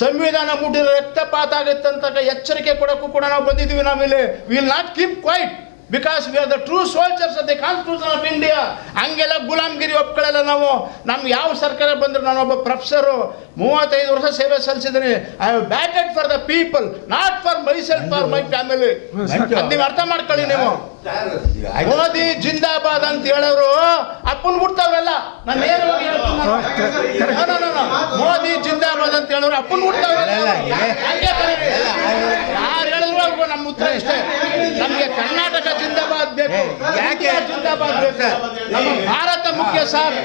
ಸಂವಿಧಾನ ಮುಟ್ಟಿದ್ರೆ ರಕ್ತಪಾತ ಆಗುತ್ತೆ ಅಂತ ಎಚ್ಚರಿಕೆ ಕೊಡಕ್ಕೂ ಕೂಡ ನಾವು ಬಂದಿದ್ದೀವಿ. ನಾವಿಲ್ಲಿ will not keep quiet because we are the true soldiers of the constitution of India. ಹಂಗೆಲ್ಲ ಗುಲಾಮ್ಗಿರಿ ಒಪ್ಕೊಳ್ಳಲ್ಲ ನಾವು. ನಮ್ಗೆ ಯಾವ ಸರ್ಕಾರ ಬಂದ್ರು, ನಾನೊಬ್ಬ ಪ್ರೊಫೆಸರು 35 ವರ್ಷ ಸೇವೆ ಸಲ್ಲಿಸಿದ್ದೀನಿ. I have batted for the people, not for myself, for my family. ನೀವು ಅರ್ಥ ಮಾಡ್ಕೊಳ್ಳಿ. ನೀವು ಮೋದಿ ಜಿಂದಾಬಾದ್ ಅಂತ ಹೇಳೋರು ಅಪ್ಪನ್ ಬಿಡ್ತಾವ್ರಲ್ಲ. ನಾನು ನೇರವಾಗಿ ಹೇಳ್ತೀನಿ, ಮೋದಿ ಜಿಂದಾಬಾದ್ ಅಂತ ಹೇಳೋರು ಅಪ್ಪನ್ ಬಿಡ್ತಾವ್ರಲ್ಲ. ಯಾರು ಹೇಳಿದ್ರು ಅವ್ರಿಗೂ ನಮ್ಮ ಉತ್ತರ ಇಷ್ಟೇ. ನಮ್ಗೆ ಕರ್ನಾಟಕ ಜಿಂದಾಬಾದ್ ಬೇಕು. ಯಾಕೆ ಜಿಂದಾಬಾದ್ ಬೇಕು? ನಮ್ಮ ಭಾರತ ಮುಖ್ಯ ಸರ್.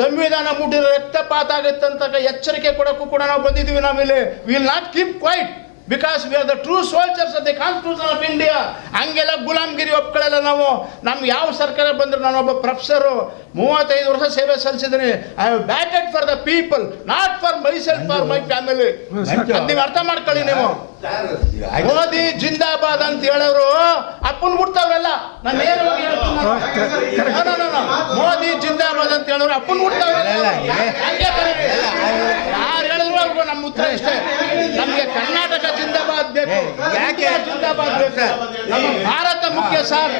ಸಂವಿಧಾನ ಮುಟ್ಟಿದ್ರೆ ರಕ್ತಪಾತ ಆಗುತ್ತೆ ಅಂತ ಎಚ್ಚರಿಕೆ ಕೊಡಕ್ಕೂ ಕೂಡ ನಾವು ಬಂದಿದ್ದೀವಿ. ನಾವಿಲ್ಲಿ will not keep quiet because we are the true soldiers of the constitution of India. ಹಂಗೆಲ್ಲ ಗುಲಾಮ್ಗಿರಿ ಒಪ್ಕೊಳ್ಳಲ್ಲ ನಾವು. ನಮ್ಗೆ ಯಾವ ಸರ್ಕಾರ ಬಂದ್ರು, ನಾನೊಬ್ಬ ಪ್ರೊಫೆಸರು 35 ವರ್ಷ ಸೇವೆ ಸಲ್ಲಿಸಿದ್ದೀನಿ. I have batted for the people, not for myself, for my family. ನೀವು ಅರ್ಥ ಮಾಡ್ಕೊಳ್ಳಿ. ನೀವು ಮೋದಿ ಜಿಂದಾಬಾದ್ ಅಂತ ಹೇಳೋರು ಅಪ್ಪನ್ ಬಿಡ್ತಾವ್ರಲ್ಲ. ನಾನು ನೇರವಾಗಿ ಹೇಳ್ತೀನಿ, ಮೋದಿ ಜಿಂದಾಬಾದ್ ಅಂತ ಹೇಳೋರು ಅಪ್ಪನ್ ಬಿಡ್ತಾವ್ರಲ್ಲ. ಯಾರು ಹೇಳಿದ್ರು ಅವ್ರಿಗೂ ನಮ್ಮ ಉತ್ತರ ಇಷ್ಟೇ. ನಮ್ಗೆ ಕರ್ನಾಟಕ ಜಿಂದಾಬಾದ್ ಬೇಕು. ಯಾಕೆ ಜಿಂದಾಬಾದ್ ಬೇಕು? ನಮ್ಮ ಭಾರತ ಮುಖ್ಯ ಸರ್.